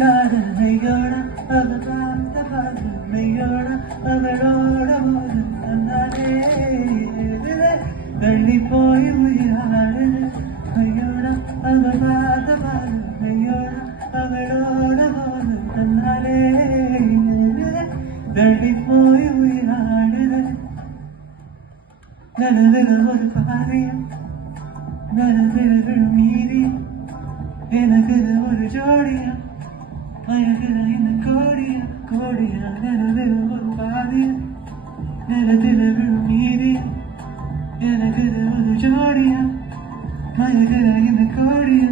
சொல்லாத மெய்யோட அவ பார்த்த பார்த்து மெய்யோட அவளோட போது தந்தானே தள்ளி போய் உயிராடுது மெய்யோட அவ பார்த்த பார்த்து மெய்யோட அவளோட போது தந்தானே தள்ளி போய் உயிராடுது நனதில் ஒரு பாதியம் நனதில் விழும் மீதியம் எனக்கு ஒரு ஜோடியா மயக்கிற இந்த கோடியா கோடியா நனதில் ஒரு பாதியம் நனதில் விழும் மீதியம் எனக்கு ஒரு ஜோடியா மயக்கிற இந்த கோடியா